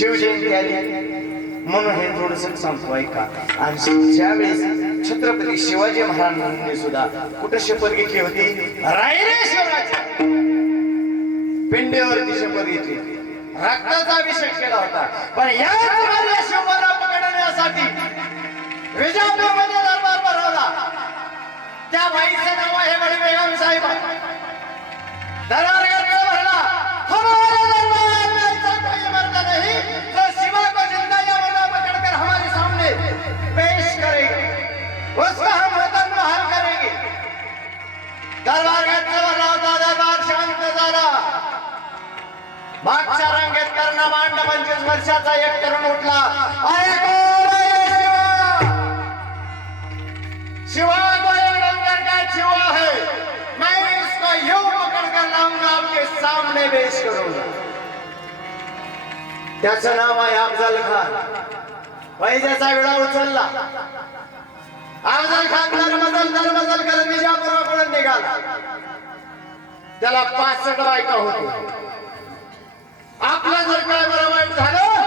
शिवजयंती आली. म्हणून हे थोडस सांगतो ऐका. आणि ज्यावेळेस छत्रपती शिवाजी महाराजांनी सुद्धा कुठे शपथ घेतली होती? रायरेश्वराच्या पिंडेवरती शपथ घेतली. रक्ताचा अभिषेक केला होता. पण या शिवबाला पकडण्यासाठी विजापूरमध्ये दरबार भरवला. त्या बाईचं नाव आहे बडी बेगम साहेब. दरबार दरबार शांत झाला. मागच्या रांगेत कर्ण मांड पंचवीस वर्षाचा एक तरुण उठला. अरे शिवा. शिवा को एक डंगर का शिवा है मैं इसको यूं पकड़ कर लाऊंगा आपके सामने पेश करूंगा त्याचं नाव आहे अफजल खान. पैशाचा विडा उचलला. अफजल खान दरमजल दरमजल करत विजापुराकडून निघाला. त्याला पासष्ट बायका होती. आपलं जर काय बरं वाईट झालं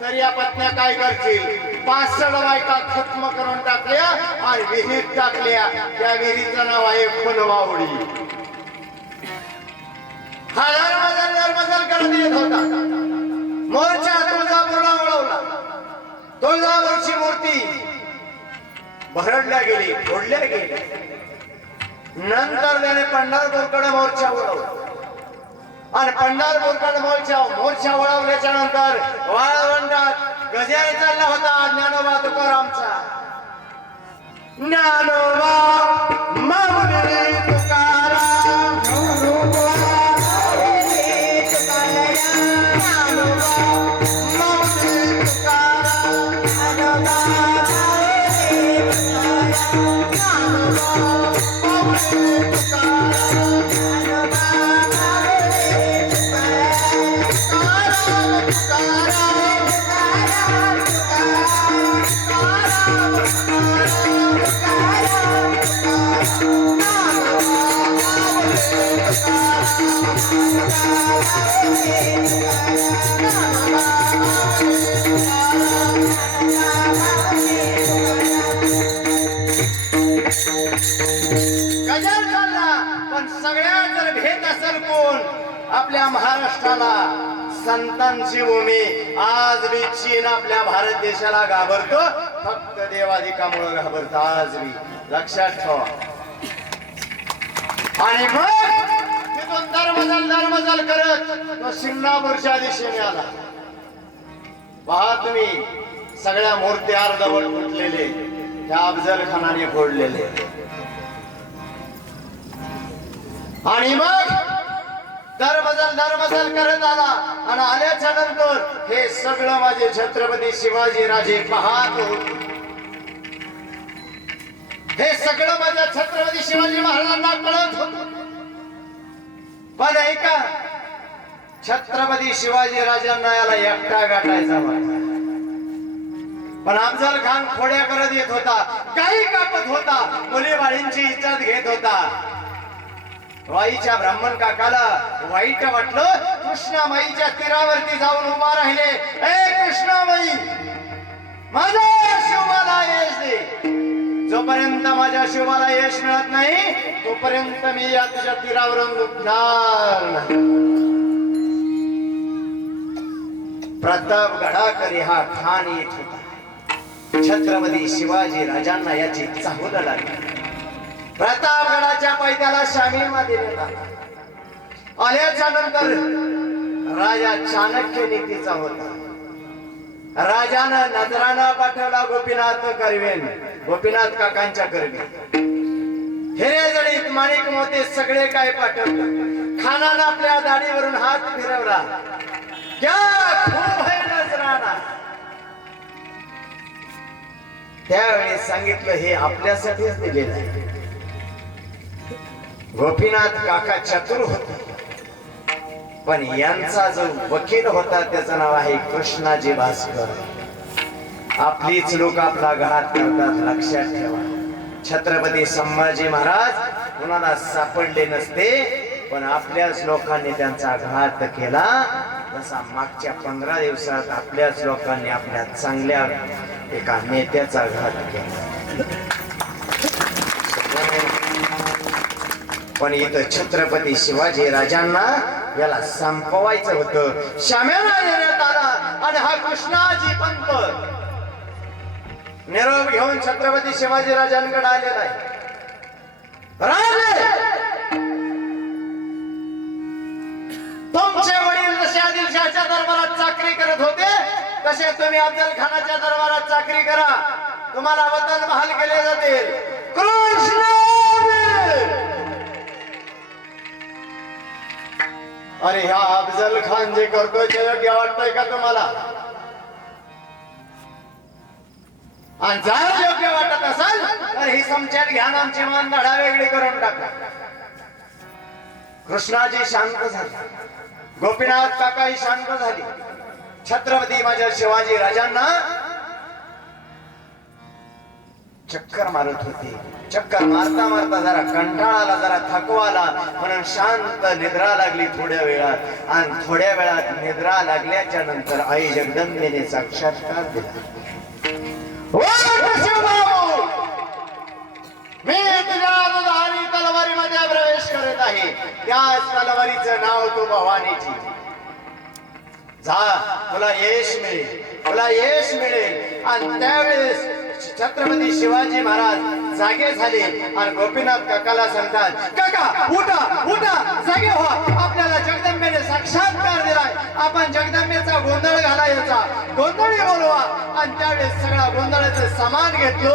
तर या पत्न्या काय करतील? पाचशे बायका खत्म करून टाकल्या आणि विहिरीत टाकल्या. त्या विहिरीचं नाव आहे फुलवावडी. हा दरमजल दरमजल करत येत होता. मोर्चा तुळजापूरला वळवला तुळजापूरची मूर्ती. भरडल्या गेली फोडल्या गेली. नंतर त्याने पंढरपूरकडे मोर्चा वळवला आणि पंढरपूरकडे मोर्चा मोर्चा वळवल्याच्या नंतर वाळवंडात गजेर चालला होता ज्ञानोबा तुकारामचा. ज्ञानोबा माऊली असेल आपल्या महाराष्ट्राला संतांची भूमी. आज मी चीन आपल्या भारत देशाला घाबरतो. फक्त देवाधिकामुळे घाबरतो. आज मी. लक्षात ठेवा. आणि मग तिथून दरमजल दरमजल करत तो सिंगापूरच्या दिशेने आला. पहा तुम्ही सगळ्या मूर्ती अर्धवट फुटलेले त्या अफजल खानाने फोडलेले. आणि मग दरबदल दरबदल करत आला. आणि आल्याच्यानंतर हे सगळं माझे छत्रपती शिवाजी राजे पाहत हे सगळं माझ्या छत्रपती शिवाजी महाराजांना कळत होत. पण ऐका छत्रपती शिवाजी राजांना याला एकटा गाठायचा पण अफजल खान खोड्या करत येत होता काही कापत होता मुली बाळींची इज्जत घेत होता. वाईच्या ब्राह्मण काकाला वाईट वाटलं कृष्णामाईच्या तीरावरती जाऊन उभा राहिले. ए कृष्णामाई! माझ्या शिवाला यश दे. जोपर्यंत माझ्या शिवाला यश मिळत नाही तोपर्यंत मी या तुझ्या तीरावरून उठणार प्रताप गडाकरी हा खान येत होता. छत्रपती शिवाजी राजांना याची चाहूल लागली. प्रताप प्रतापगडाच्या पैद्याला शामिलमध्ये आल्याच्यानंतर राजा चाणक्य नीतीचा होता. राजानं नजरानं पाठवला गोपीनाथ करवेन. गोपीनाथ काकांच्या करवे हिरे जडीत माणिक मोते सगळे काय पाठवलं? खानानं आपल्या दाढीवरून हात फिरवला. त्यावेळी सांगितलं हे आपल्यासाठीच दिलेलं आहे. गोपीनाथ काका चतुर होते. पण यांचा जो वकील होता त्याचं नाव आहे कृष्णाजी भास्कर. आपलीच लोक आपला घात करतात लक्षात ठेवा. छत्रपती संभाजी महाराज कुणाला सापडले नसते पण आपल्याच लोकांनी त्यांचा घात केला. जसा मागच्या पंधरा दिवसात आपल्याच लोकांनी आपल्या चांगल्या एका नेत्याचा घात केला. पण इथं छत्रपती शिवाजी राजांना याला संपवायचं होतं. शाम्याला देण्यात आला आणि हा कृष्णाजी पंत. निरोप घेऊन छत्रपती शिवाजी राजांकडे आलेला आहे. राजे! तुमचे वडील जसे आदिलशाहच्या दरबारात चाकरी करत होते तसे तुम्ही अफजल खानाच्या दरबारात चाकरी करा. तुम्हाला वतन बहाल केले जातील कृष्ण! अरे ह्या अफजल खान जे करतोय ते योग्य वाटतंय का तुम्हाला? आणि जर योग्य वाटत असेल तर ही समच्यात घ्या आमची मान लढा वेगळी करून टाका. कृष्णाजी शांत झाले. गोपीनाथ काका ही शांत झाली. छत्रपती माझ्या शिवाजी राजांना चक्कर मारत होते. चक्कर मारता मारता जरा कंटाळा आला जरा थकवा आला म्हणून शांत निद्रा लागली थोड्या वेळात. आणि थोड्या वेळात निद्रा लागल्याच्या नंतर आई जगदंबेने साक्षात्कार दिला. मी तुझ्या तलवारीमध्ये प्रवेश करत आहे. त्याच तलवारीचं नाव तू भवानीची जा तुला यश मिळेल. तुला यश मिळेल. आणि त्यावेळेस छत्रपती शिवाजी महाराज जागे झाले आणि गोपीनाथ काकाला सांगतात काका उठा उठा जागे व्हा. आपल्याला जगदंबेने साक्षात्कार दिलाय. आपण जगदंबेचा गोंधळ घालायचा. गोंधळी बोलवा. आणि त्यावेळेस सगळा गोंधळाचं सामान घेतलो.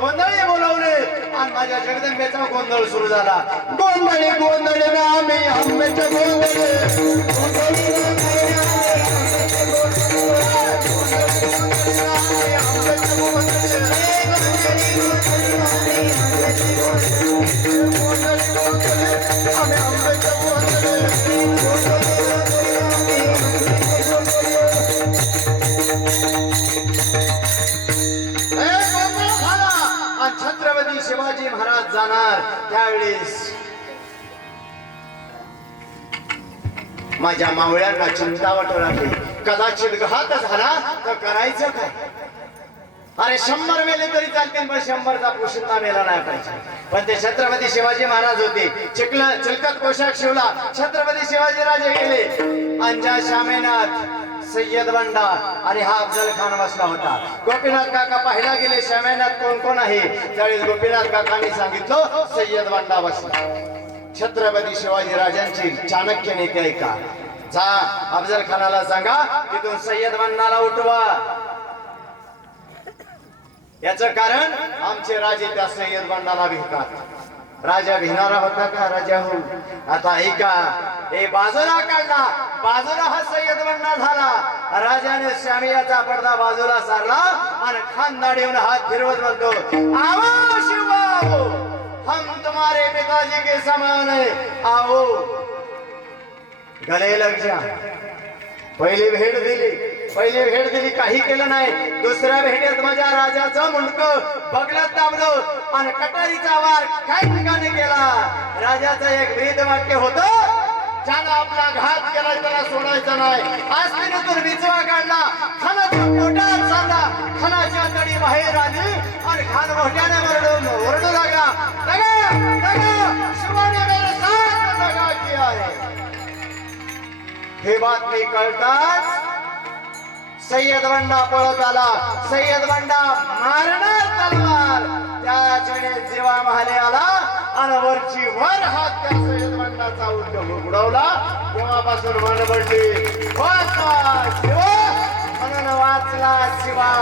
गोंधळी बोलवले आणि माझ्या जगदंबेचा गोंधळ सुरू झाला. गोंधळी गोंधळी आम्ही. आंब्याच्या गोंधळी गोंधळी. छत्रपती शिवाजी महाराज जाणार. त्यावेळेस माझ्या मावळ्यांना चिंता वाटू लागली. कदाचित घात झाला तर करायचं काय? अरे शंभर मेले तरी चालतील पण शंभरचा पोशिंदा मेला नाही पाहिजे. पण ते छत्रपती शिवाजी महाराज होते. चिकल चिलकत पोशाख शिवला. छत्रपती शिवाजी राजे गेले. अंजा शामेनाथ. सय्यद बंडा आणि हा अफजल खान बसला होता. गोपीनाथ काका पाहिला गेले शामेनाथ कोण कोण आहे? त्यावेळेस गोपीनाथ काकांनी सांगितलं सय्यद बंडा बसला छत्रपती शिवाजी राजांची चाणक्य नेते ऐका. जा अफजल खानाला सांगा तिथून सय्यद बंडाला उठवा. याच कारण आमचे राजे त्या सय्यद बंडाला भिंतात राजा भिनारा होता का? राजा हो. आता ऐका हे बाजूला काढला. बाजूला हा सय्यद बंडा झाला. राजाने श्यामियाचा पडदा बाजूला सारला आणि खानदाडीहून हात फिरवत म्हणतो आवो शिवाओ हम तुम्हारे पिताजी के समान है। आओ. गले लग जा पहिली भेट दिली. पहिली भेट दिली काही केलं नाही. दुसऱ्या भेटीत माझ्या राजाचं मुंडक बगलत दाबलं आणि कटारीचा वार काही ठिकाणी केला. राजाचं एक ब्रीद वाक्य होतं ज्यानं आपला घात केला त्याला सोडायचं नाही. आज तिने विचवा काढला. खानाच्या पोटात चालला खानाच्या तडी बाहेर आली आणि खान मोठ्याने ओरडून ओरडू लागला. शिवाने मेरे साथ दगा किया है हे बातमी कळताच सय्यद बंडा पळत आला. सय्यद बंडा मारणार तलवार. त्याच वेळेस जेव्हा महाले आला. आणि वरची वर हात त्या सय्यद उद्योग उडवला तेव्हापासून मन पडली वाचला शिवा.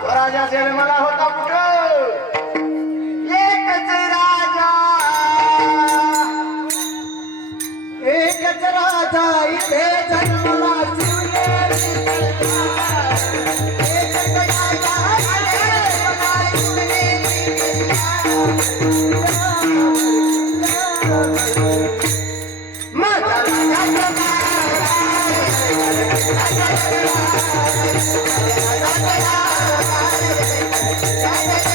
स्वराजा राजा जन्मला होता कुठं? माझा